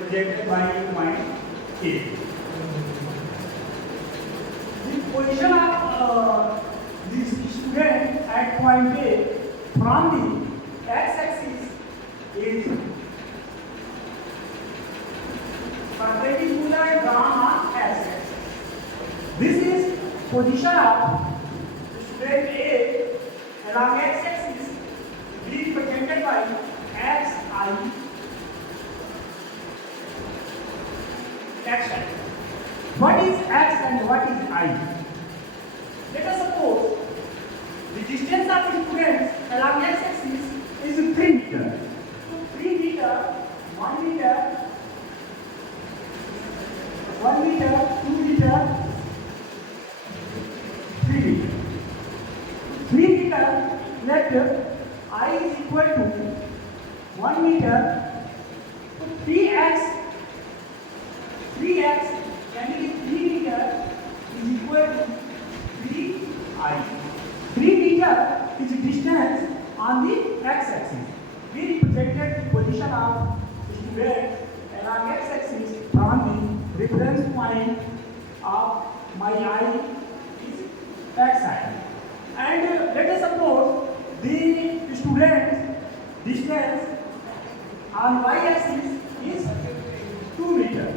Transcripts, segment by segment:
represented by point A. The position of the student at point A from the x-axis is perpendicular drawn on x-axis. This is position of student A along x-axis being represented by xi. Action. What is x and what is I? Let us suppose the distance of the students along x-axis is 3 meter. So 3 meter, 1 meter, 1 meter, 2 meter, 3 meter. 3 meter, let I is equal to 1 meter, so 3x यानी कि 3 metre is equal to 3I. 3 meter is distance on the x-axis. We represented the position of student along x-axis from the reference point of my I is xi. And let us suppose the student's distance on y-axis is 2 meter.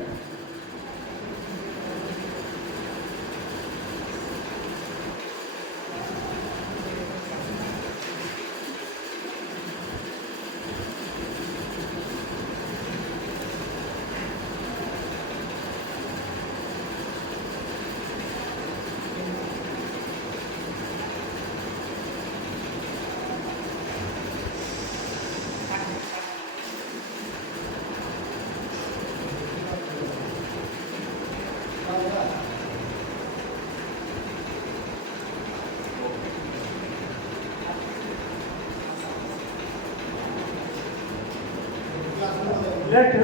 Let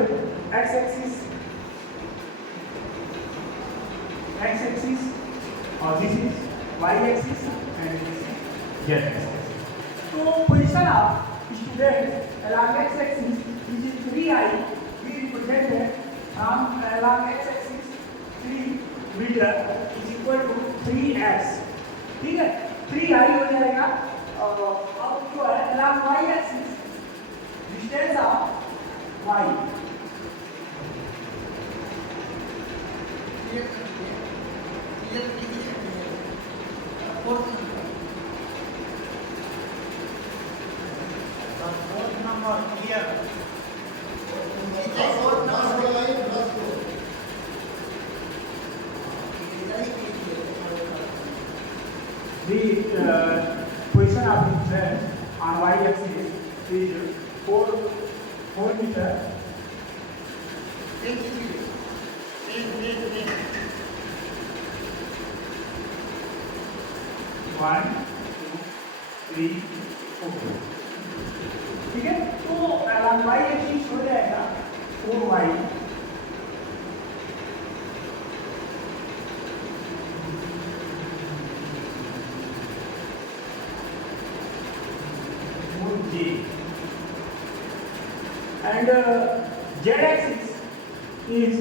x-axis this is y-axis and this is z-axis. So position of students along x-axis is 3I. We represented from along x-axis 3 meter is equal to 3x. ठीक है, 3I हो जाएगा. अब जो है along y-axis distance of y. The position of the trend on y-axis is 4 meter. 1, 2, 3, 4. ठीक है, तो along y-axis हो जाएगा 4y. And z-axis is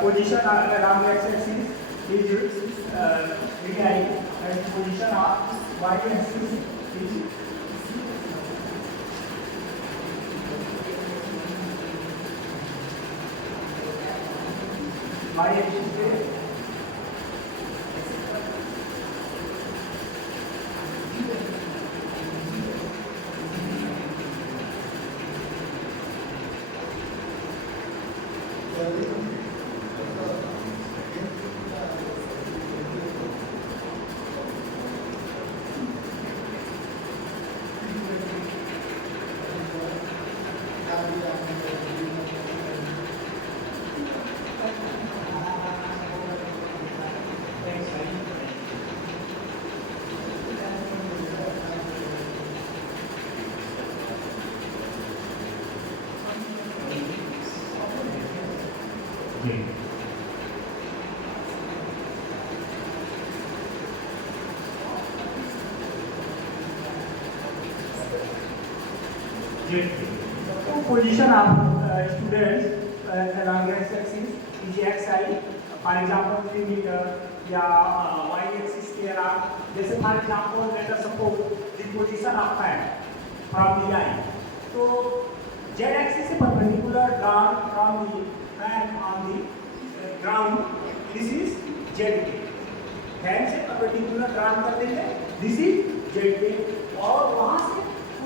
position along x-axis is vi and position of y-axis is y-axis Z के। तो position of students along x axis is xi, for example 3 meter, या y axis के around, जैसे for example let us suppose the position of fan from the line. तो z axis से perpendicular drawn from the fan on the ground, this is z. Fan से perpendicular drawn कर देंगे, this is Z के, और वहां से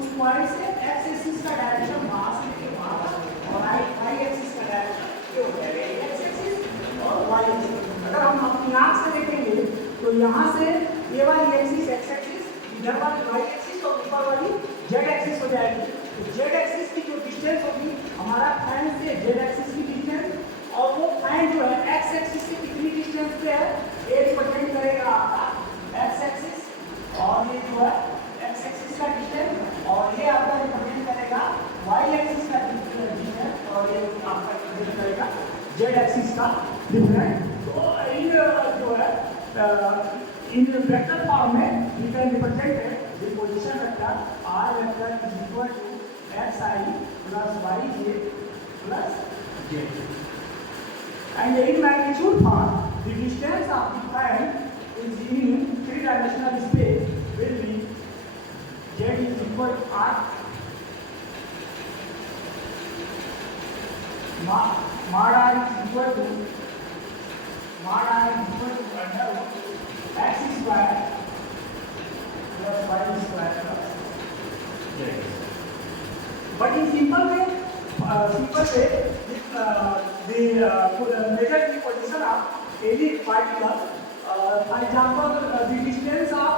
उस पॉइंट से एक्स एक्सिस का डायरेक्शन वहां से लेके वहां तक, और वाई एक्सिस का डायरेक्शन ये हो जाएगा एक्स एक्सिस और वाई एक्सिस। अगर हम अपनी आंख से देखेंगे तो यहाँ से ये वाली एक्सिस एक्स एक्सिस, इधर वाली वाई एक्सिस और ऊपर वाली जेड एक्सिस हो जाएगी। तो जेड एक्सिस की जो डिस्टेंस होगी हमारा फैन से जेड एक्सिस की डिस्टेंस, और वो फैन जो है एक्स एक्सिस से कितनी डिस्टेंस पे है ये रिप्रेजेंट करेगा आपका एक्स एक्सिस, और ये जो है एक्स एक्सिस का डिस्टेंस, और ये आपका रिप्रेजेंट करेगा वाई एक्सिस का डिस्टेंस, और ये आपका रिप्रेजेंट करेगा जेड एक्सिस का डिफरेंस। तो इन जो है इन वेक्टर फॉर्म में we can represent the position vector r vector is equal to x i plus y j plus z. And in magnitude form, the distance of the fan is in three-dimensional space will be z is equal to r mod r is equal to under root x square plus y square plus z. But in simple way, the measure the position of any particle. For example, the distance of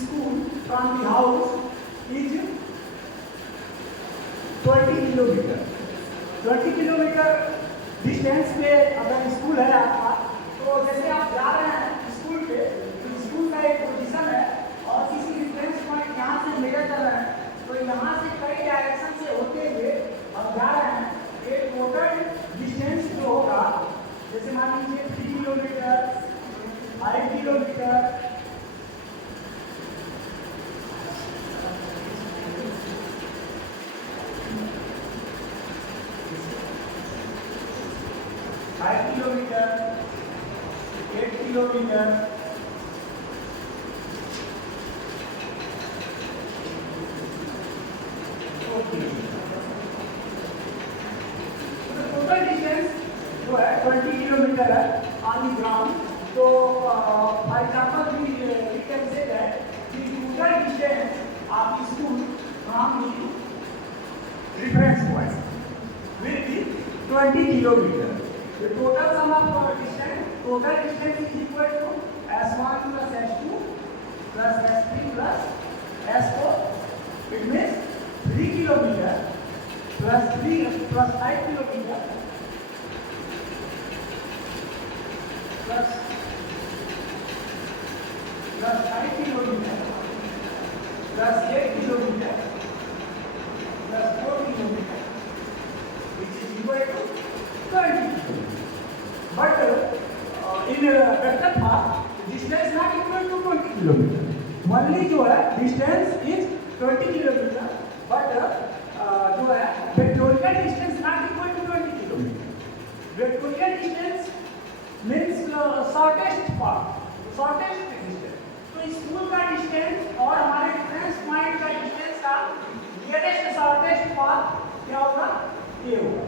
school from the house is 20 kilometre. 20 kilometre distance पे अगर school है आपका, तो जैसे आप जा रहे हैं स्कूल पे, तो स्कूल का एक पोजीशन है और किसी रेफरेंस पॉइंट यहाँ से मेजर कर रहे हैं, तो यहाँ से कई डायरेक्शन से होते हुए हम जा रहे हैं। एक टोटल डिस्टेंस जो होगा, जैसे मान लीजिए 3 kilometre, 5 kilometre, 5 kilometre, 8 kilometre, total distance जो है 20 किलोमीटर है ऑन द ग्राउंड। तो for example we can say that the total distance of school from the reference point will be 20 kilometre. The total sum of total distance is equal to S1 plus S2 plus S3 plus S4. It means 3 kilometer plus 5 kilometer plus 5 kilometer plus 8 kilometer plus 4 kilometer, which is equal to 20 kilometer. But in vector form, distance is not equal to 20 kilometer. Only जो है distance is 20 kilometer, but जो है vectorial distance not equal to 20 kilometer. Vectorial distance means shortest form, shortest distance. तो school का distance और हमारे reference point का distance का nearest shortest path क्या होगा? ये होगा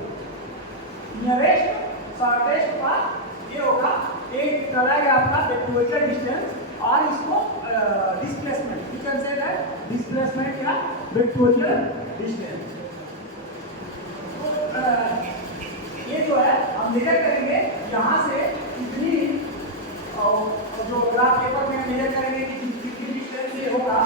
nearest शॉर्टेस्ट पाथ ये होगा। एक चला गया आपका वेक्टोरियल डिस्टेंस और इसको displacement, you can say that displacement या वेक्टोरियल डिस्टेंस। ये जो है हम मेजर करेंगे यहाँ से इतनी, जो ग्राफ पेपर में मेजर करेंगे कि कितनी डिस्टेंस ये होगा,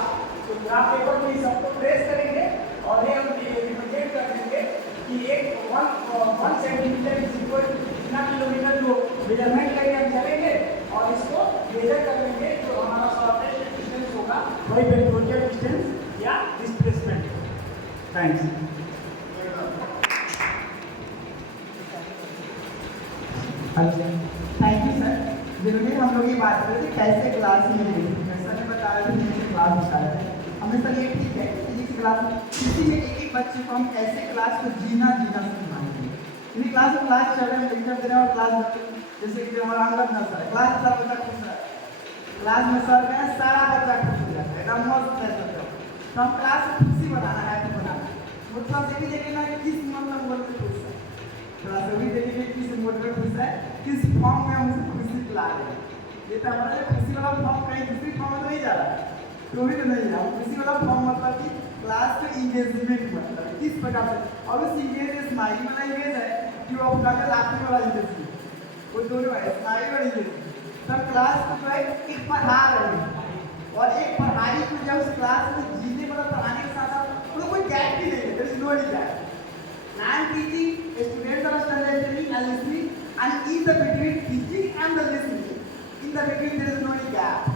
तो ग्राफ पेपर में सबको ट्रेस करेंगे और ये हम रिप्रेजेंट कर देंगे कि एक 1 सेंटीमीटर इज इक्वल टू इतना किलोमीटर जो मेजरमेंट करके हम चलेंगे और इसको मेजर कर लेंगे, जो हमारा शॉर्टेस्ट डिस्टेंस होगा वही वेक्टोरियल डिस्टेंस या displacement. Thanks. Thank you sir. जरूरी हम लोग ये बात कर रहे थे कैसे क्लास में सर ने बताया कि क्लास होता है, हमें सर ये ठीक है फिजिक्स क्लास किसी में एक एक बच्चे को हम कैसे क्लास को जीना सिखाएंगे। यदि क्लास में क्लास चल रहे हैं, लेक्चर दे रहे हैं और क्लास जैसे कि हमारा अंगद ना सर क्लास में सारा बच्चा खुश है, क्लास में सर गए सारा बच्चा खुश हो जाता है, एकदम मस्त है सब। तो हम क्लास में खुशी बनाना है, हैप्पी बनाना है। मतलब ये भी देखना है किस मतलब मोड में खुश है, थोड़ा सा भी देखिए किस मोड में खुश है, किस फॉर्म में हम उसे खुशी ला रहे हैं। ये तो हमारा खुशी वाला फॉर्म कहीं दूसरी फॉर्म में तो नहीं जा रहा है, तो भी तो नहीं है खुशी वाला फॉर्म। मतलब कि क्लास के इंगेजमेंट मतलब किस प्रकार से, और उस इंगेज स्माइलिंग वाला इंगेज है कि वो अपना लाफिंग वाला इंगेज, वो दोनों है स्माइलिंग वाला इंगेज। तब क्लास को जो है एक पढ़ा रहे हैं और एक पढ़ाई को जब उस क्लास में जीने मतलब पढ़ाने के साथ साथ तो कोई गैप भी नहीं है, there is no gap. I am teaching, students are studying and listening, and in the between teaching and the listening, in the between there is no gap.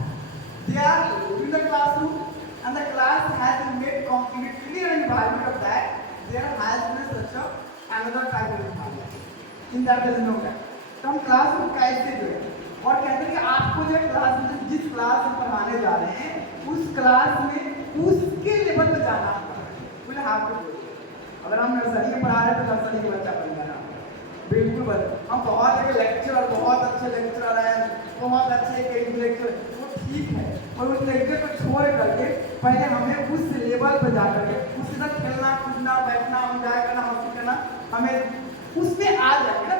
They are in the classroom, and the class has made complete clear environment of that. There has been such a another type of environment. In that there is no gap. तो हम class को कैसे जोड़ें और कहते हैं कि आपको जो क्लास में जिस क्लास में पढ़ाने जा रहे हैं उस क्लास में उसके लेवल पे जाना पड़ेगा। बोले हाफ को अगर हम नर्सरी में पढ़ा रहे हैं तो नर्सरी के बच्चा बन जाना बिल्कुल बन। हम बहुत एक लेक्चर बहुत अच्छे लेक्चरर हैं, बहुत अच्छे कई लेक्चर, वो ठीक है, और उस लेक्चर को छोड़ करके पहले हमें उस लेवल पर जा करके उसके साथ खेलना कूदना बैठना एंजॉय करना मस्ती करना, हमें उसमें आ जाएगा,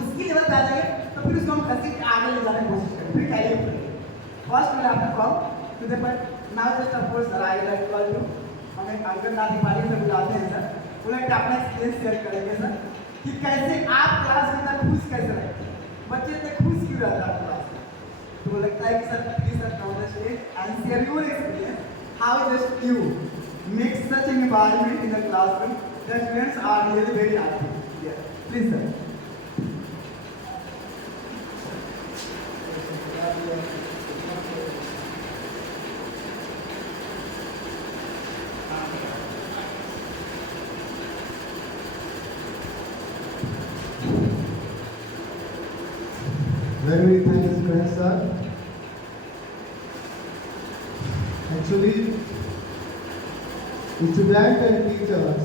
उसकी लेवल पे आ जाएगा। तो फिर उसको हम कैसे आगे ले जाने की कोशिश करें, फिर कैरियर करेंगे। First will have to come to the point now just suppose sir I like call you, हमें अंकल नानी पाली से बुलाते हैं सर, उन्हें अपना एक्सपीरियंस शेयर करेंगे सर कि कैसे आप क्लास में इतना खुश कैसे रहते हैं, बच्चे इतने खुश क्यों रहते हैं क्लास में। तो लगता है कि sir please sir come the stage and share your experience how just you make such an environment in the classroom that students are really very happy. Please sir. Very thanks, Ganesh sir. Actually, students and teachers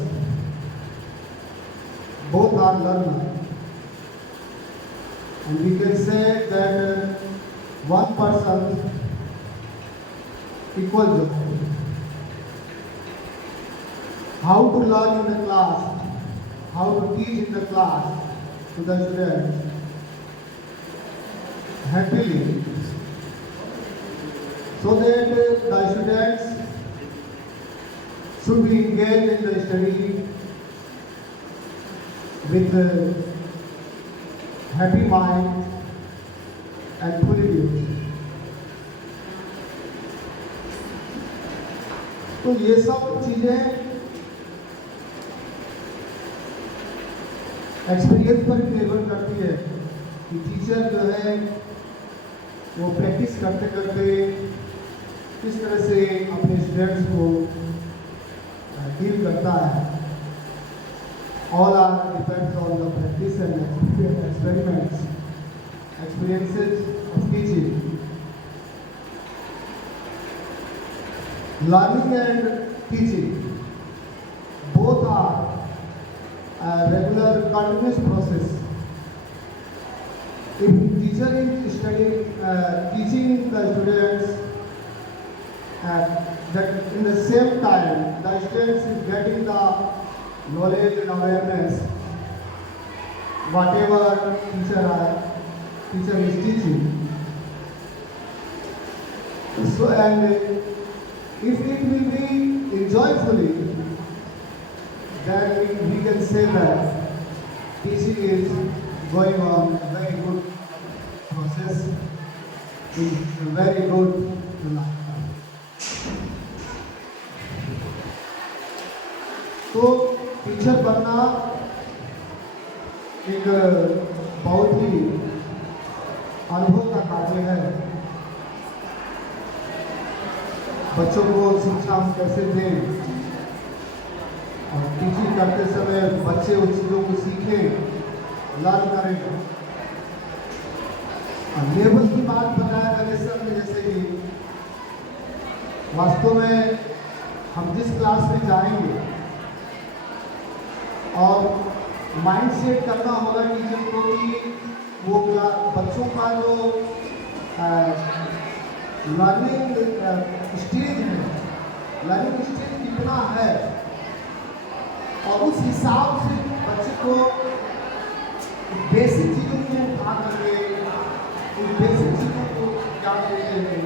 both are learners, and we can say that one person equal job. How to learn in the class, how to teach in the class to the students happily, so that the students should be engaged in the study with a happy mind and fully used. तो ये सब चीजें experience पर निर्भर करती है कि teacher जो है वो प्रैक्टिस करते करते किस तरह से अपने स्टूडेंट्स को डील करता है। All are depends on the practice and experiments experiences of teaching. Learning and teaching both are a regular continuous process. If teacher is studying, teaching the students, that in the same time the students is getting the knowledge and awareness, whatever teacher is teaching. So, and if it will be enjoyfully, then we can say that teaching is going on a very good process, is very good to learn. तो teacher बनना एक बहुत ही अनुभव का कार्य है। बच्चों को शिक्षा हम कैसे दें और टीचिंग करते समय बच्चे उन चीज़ों को सीखें, लर्न करें। लेवल की बात बताया गणेश सर ने, जैसे कि वास्तव में हम जिस क्लास में जाएंगे और माइंड सेट करना होगा टीचर को कि वो बच्चों का जो लर्निंग स्टेज है, लर्निंग स्टेज कितना है, और उस हिसाब से बच्चे को बेसिक चीज़ों को उठा करके उस बेसिक चीज़ों को क्या देते हैं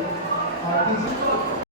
और टीचर